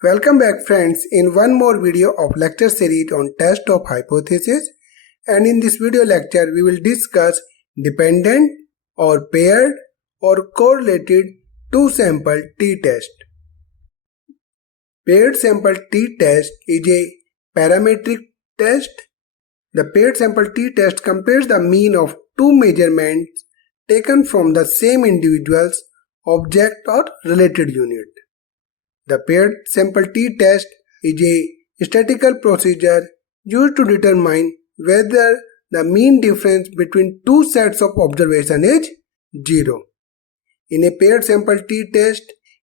Welcome back friends in one more video of lecture series on test of hypothesis, and in this video lecture we will discuss dependent or paired or correlated two-sample t-test. Paired sample t-test is a parametric test. The paired sample t-test compares the mean of two measurements taken from the same individual's object or related unit. The paired sample t-test is a statistical procedure used to determine whether the mean difference between two sets of observation is 0. In a paired sample t-test,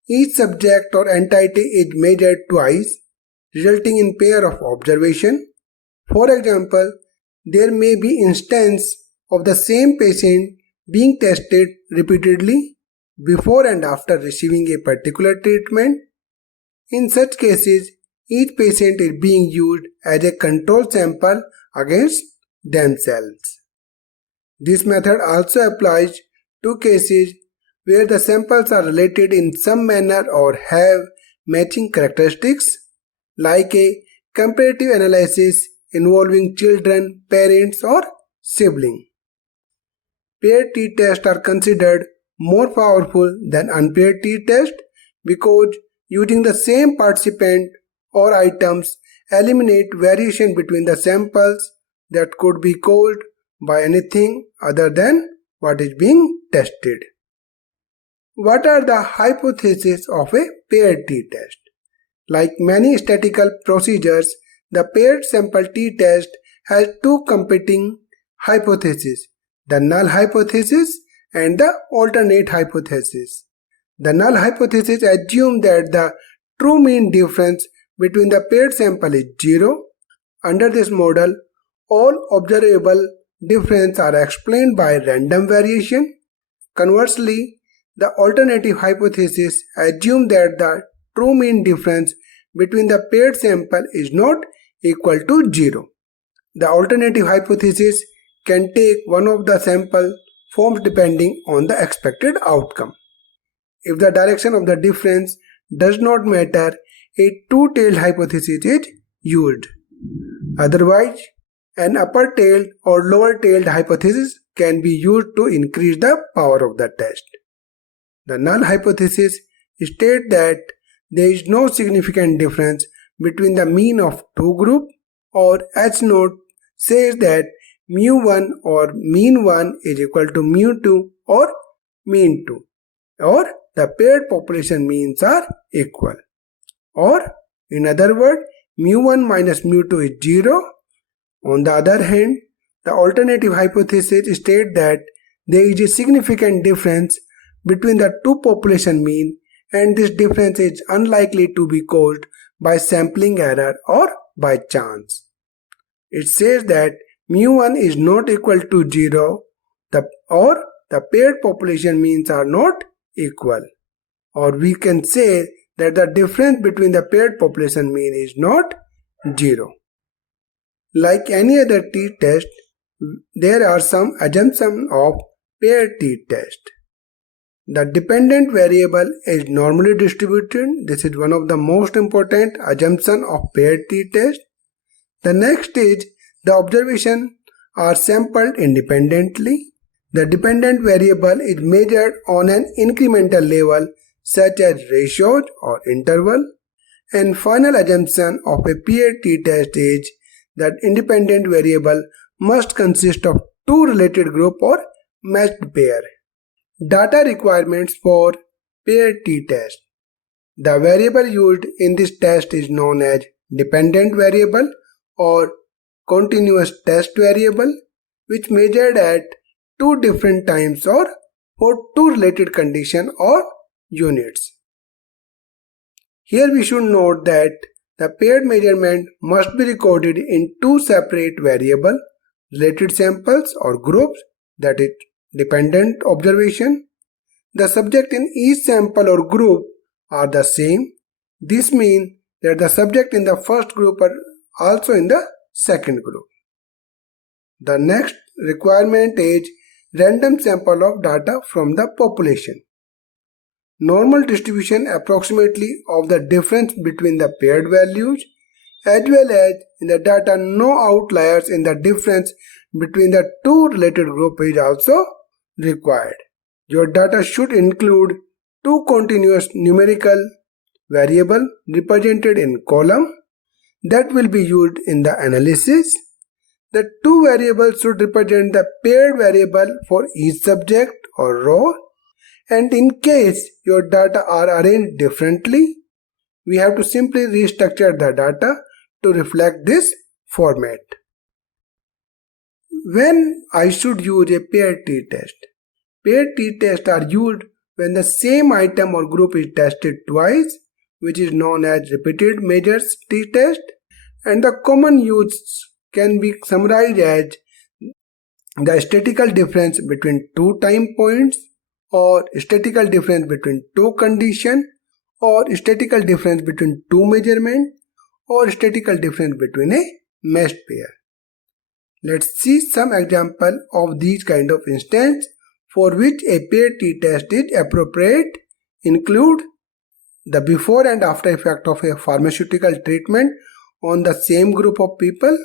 each subject or entity is measured twice, resulting in pair of observation. For example, there may be instances of the same patient being tested repeatedly before and after receiving a particular treatment. In such cases, each patient is being used as a control sample against themselves. This method also applies to cases where the samples are related in some manner or have matching characteristics, like a comparative analysis involving children, parents, or siblings. Paired t-tests are considered more powerful than unpaired t-tests because using the same participant or items eliminate variation between the samples that could be caused by anything other than what is being tested. What are the hypotheses of a paired t-test? Like many statistical procedures, the paired sample t-test has two competing hypotheses, the null hypothesis and the alternate hypothesis. The null hypothesis assumes that the true mean difference between the paired sample is 0. Under this model, all observable differences are explained by random variation. Conversely, the alternative hypothesis assumes that the true mean difference between the paired sample is not equal to 0. The alternative hypothesis can take one of the sample forms depending on the expected outcome. If the direction of the difference does not matter, a two-tailed hypothesis is used. Otherwise, an upper-tailed or lower-tailed hypothesis can be used to increase the power of the test. The null hypothesis states that there is no significant difference between the mean of two groups, or H0 says that mu1 or mean 1 is equal to mu2 or mean 2, or the paired population means are equal. Or, in other words, mu1 minus mu2 is 0. On the other hand, the alternative hypothesis states that there is a significant difference between the two population mean, and this difference is unlikely to be caused by sampling error or by chance. It says that mu1 is not equal to 0, or the paired population means are not equal, or we can say that the difference between the paired population mean is not 0. Like any other t-test, there are some assumptions of paired t-test. The dependent variable is normally distributed. This is one of the most important assumptions of paired t-test. The next is the observations are sampled independently. The dependent variable is measured on an incremental level such as ratios or interval. And final assumption of a paired t-test is that independent variable must consist of two related group or matched pair. Data requirements for paired t-test. The variable used in this test is known as dependent variable or continuous test variable, which measured at two different times or for two related conditions or units. Here we should note that the paired measurement must be recorded in two separate variables, related samples or groups, that is dependent observation. The subject in each sample or group are the same. This means that the subject in the first group are also in the second group. The next requirement is random sample of data from the population. normal distribution approximately of the difference between the paired values, as well as in the data no outliers in the difference between the two related groups is also required. Your data should include two continuous numerical variables represented in column that will be used in the analysis. The two variables should represent the paired variable for each subject or row, and in case your data are arranged differently, we have to simply restructure the data to reflect this format. When I should use a paired t-test? Paired t-tests are used when the same item or group is tested twice, which is known as repeated measures t-test, and the common use can be summarized as the statistical difference between two time points, or statistical difference between two conditions, or statistical difference between two measurements, or statistical difference between a meshed pair. Let's see some example of these kind of instances for which a paired t-test is appropriate. Include the before and after effect of a pharmaceutical treatment on the same group of people,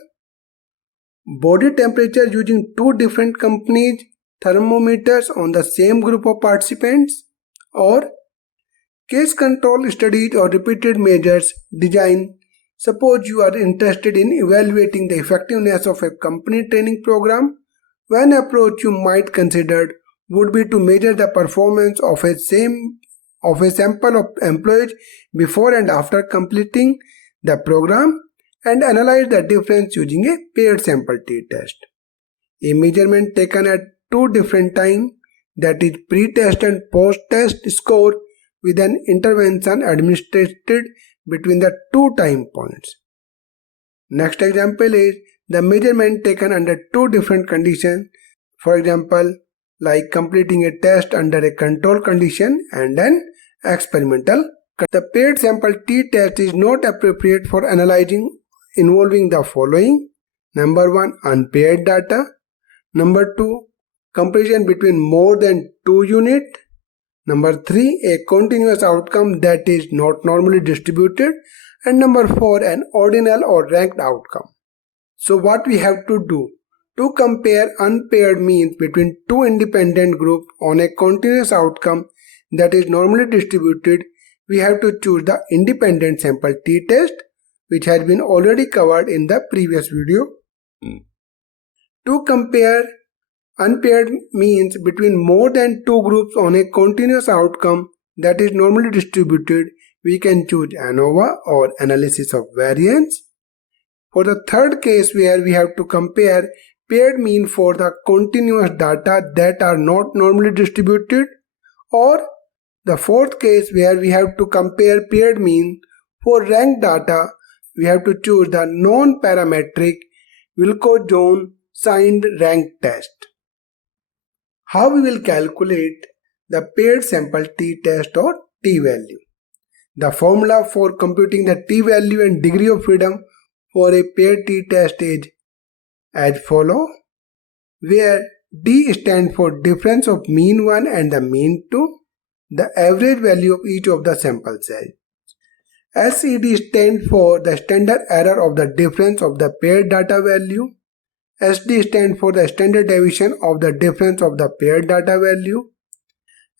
body temperature using two different companies' thermometers on the same group of participants, or case control studies or repeated measures design. Suppose you are interested in evaluating the effectiveness of a company training program. One approach you might consider would be to measure the performance of a sample of employees before and after completing the program, and analyze the difference using a paired sample t-test. A measurement taken at two different times, that is pre-test and post-test score, with an intervention administered between the two time points. Next example is the measurement taken under two different conditions, for example like completing a test under a control condition and an experimental. The paired sample t-test is not appropriate for analyzing involving the following: number 1, unpaired data; number 2, comparison between more than two units; number 3, a continuous outcome that is not normally distributed; and number 4, an ordinal or ranked outcome. So what we have to do? To compare unpaired means between two independent groups on a continuous outcome that is normally distributed, we have to choose the independent sample t-test, which has been already covered in the previous video. To compare unpaired means between more than two groups on a continuous outcome that is normally distributed, we can choose ANOVA or analysis of variance. For the third case, where we have to compare paired mean for the continuous data that are not normally distributed, or the fourth case where we have to compare paired mean for ranked data, we have to choose the non-parametric Wilcox-Zone signed rank test. How we will calculate the paired sample t-test or t-value? The formula for computing the t-value and degree of freedom for a paired t-test is as follows, where d stands for difference of mean 1 and the mean 2, the average value of each of the sample size. SED stands for the standard error of the difference of the paired data value. SD stands for the standard deviation of the difference of the paired data value.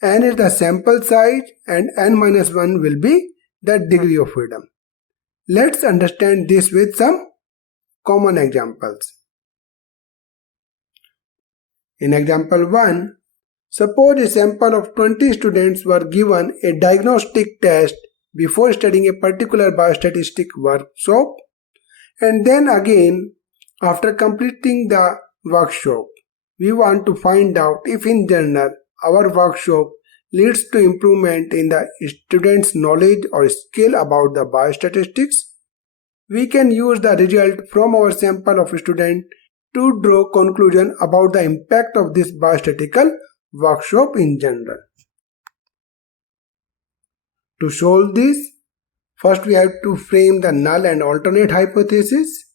N is the sample size, and n-1 will be the degree of freedom. Let's understand this with some common examples. In example 1, suppose a sample of 20 students were given a diagnostic test before studying a particular biostatistic workshop, and then again after completing the workshop. We want to find out if in general our workshop leads to improvement in the students' knowledge or skill about the biostatistics. We can use the result from our sample of students to draw conclusion about the impact of this biostatistical workshop in general. To solve this, first we have to frame the null and alternate hypothesis.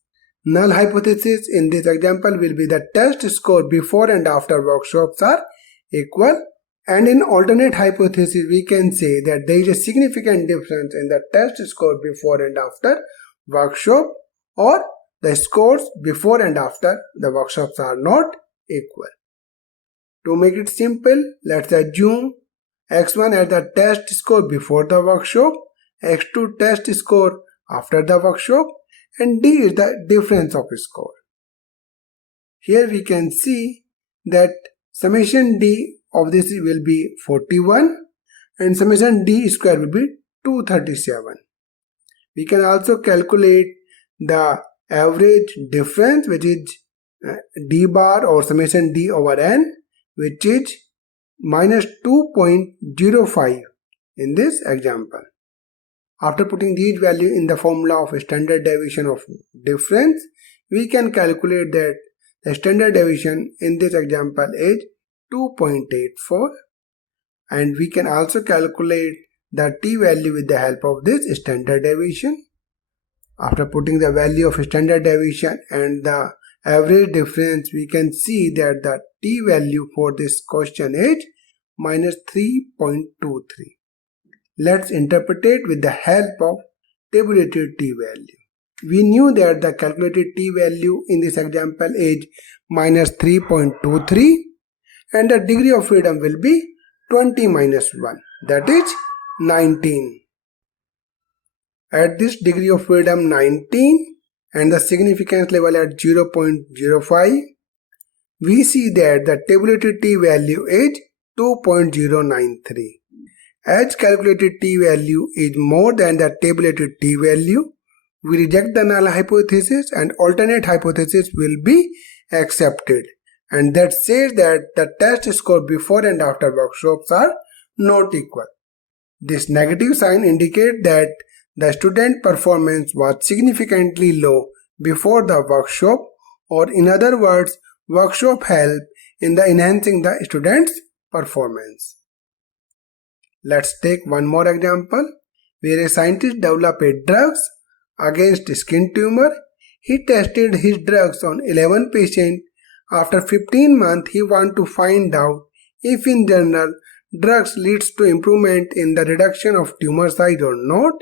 Null hypothesis in this example will be the test score before and after workshops are equal, And in alternate hypothesis, we can say that there is a significant difference in the test score before and after workshop, or the scores before and after the workshops are not equal. To make it simple, let's assume x1 as the test score before the workshop, x2 test score after the workshop, and d is the difference of score. Here we can see that summation d of this will be 41 and summation d square will be 237. We can also calculate the average difference, which is d bar or summation d over n, which is minus 2.05 in this example. After putting these values in the formula of standard deviation of difference, we can calculate that the standard deviation in this example is 2.84, and we can also calculate the t value with the help of this standard deviation. After putting the value of standard deviation and the average difference, we can see that the t value for this question is minus 3.23. Let's interpret it with the help of tabulated t value. We knew that the calculated t value in this example is minus 3.23 and the degree of freedom will be 20 minus 1, that is 19. At this degree of freedom 19 and the significance level at 0.05, we see that the tabulated t value is 2.093. As calculated t value is more than the tabulated t value, we reject the null hypothesis and alternate hypothesis will be accepted, and that says that the test score before and after workshops are not equal. This negative sign indicates that the student performance was significantly low before the workshop, or in other words, workshop helped in the enhancing the student's performance. Let's take one more example where a scientist developed a drugs against skin tumor. He tested his drugs on 11 patients. After 15 months, he wanted to find out if in general drugs leads to improvement in the reduction of tumor size or not.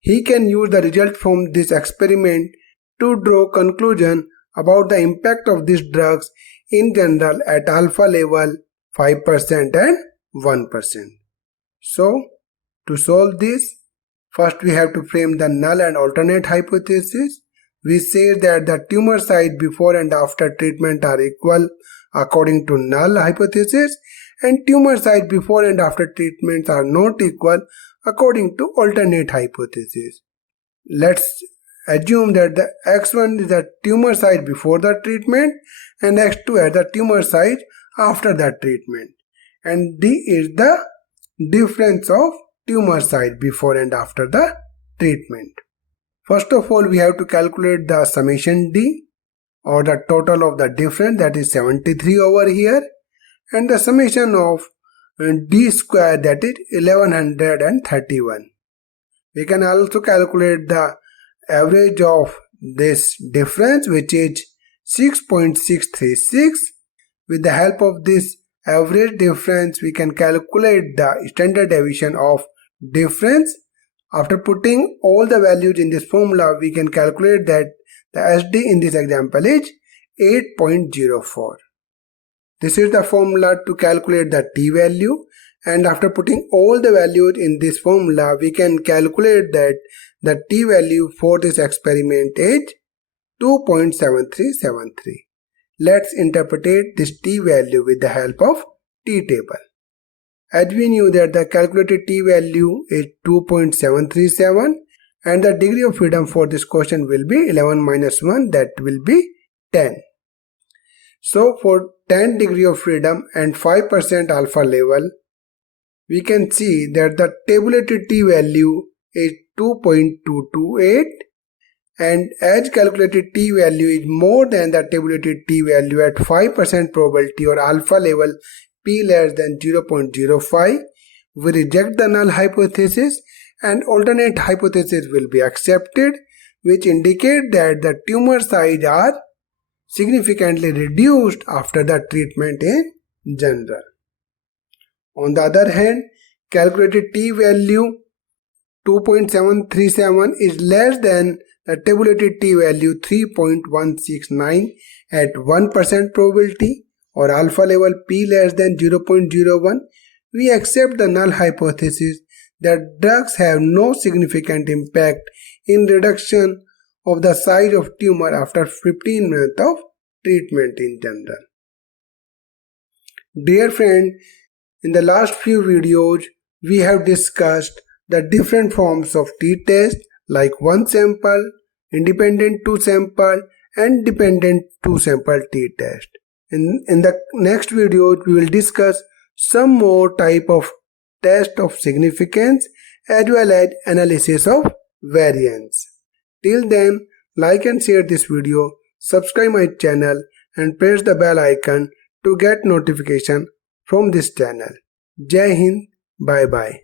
He can use the result from this experiment to draw conclusion about the impact of these drugs in general at alpha level 5% and 1%. So, to solve this, first we have to frame the null and alternate hypothesis. We say that the tumor size before and after treatment are equal according to null hypothesis, and tumor size before and after treatments are not equal according to alternate hypothesis. Let's assume that the x1 is the tumor size before the treatment and x2 is the tumor size after the treatment, and d is the difference of tumor size before and after the treatment. First of all, we have to calculate the summation d, or the total of the difference, that is 73 over here, and the summation of d square, that is 1131. We can also calculate the average of this difference, which is 6.636. With the help of this average difference, we can calculate the standard deviation of difference. After putting all the values in this formula, we can calculate that the SD in this example is 8.04. This is the formula to calculate the t value, and after putting all the values in this formula, we can calculate that the t value for this experiment is 2.7373. Let's interpret this t value with the help of t table. As we knew that the calculated t value is 2.737 and the degree of freedom for this question will be 11 minus 1, that will be 10. So for 10 degree of freedom and 5% alpha level, we can see that the tabulated t value is 2.228, and as calculated t value is more than the tabulated t value at 5% probability or alpha level p less than 0.05, we reject the null hypothesis and alternate hypothesis will be accepted, which indicate that the tumor size are significantly reduced after the treatment in general. On the other hand, calculated t-value 2.737 is less than the tabulated t-value 3.169 at 1% probability or alpha level p less than 0.01, we accept the null hypothesis that drugs have no significant impact in reduction of the size of tumor after 15 minutes of treatment in general. Dear friend, in the last few videos, we have discussed the different forms of t-test like one sample, independent two sample and dependent two sample t-test. In the next video, we will discuss some more type of test of significance as well as analysis of variance. Till then, like and share this video, subscribe my channel and press the bell icon to get notification from this channel. Jai Hind, bye bye.